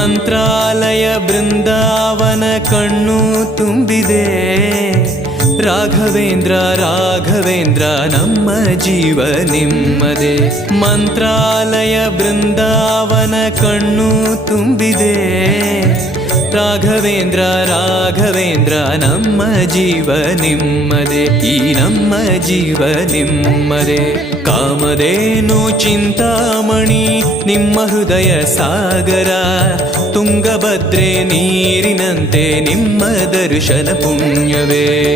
ಮಂತ್ರಾಲಯ ಬೃಂದಾವನ ಕಣ್ಣು ತುಂಬಿದೆ. ರಾಘವೇಂದ್ರ ರಾಘವೇಂದ್ರ ನಮ್ಮ ಜೀವ ನಿಮ್ಮದೇ. ಮಂತ್ರಾಲಯ ಬೃಂದಾವನ ಕಣ್ಣು ತುಂಬಿದೆ. ರಾಘವೇಂದ್ರ ರಾಘವೇಂದ್ರ ನಮ್ಮ ಜೀವ ನಿಮ್ಮದೇ. ಈ ನಮ್ಮ ಜೀವ ನಿಮ್ಮದೇ. ಕಾಮಧೇನು ಚಿಂತಾಮಣಿ ನಿಮ್ಮ ಹೃದಯ ಸಾಗರ. ತುಂಗಭದ್ರೆ ನೀರಿನಂತೆ ನಿಮ್ಮ ದರ್ಶನ ಪುಣ್ಯವೇ.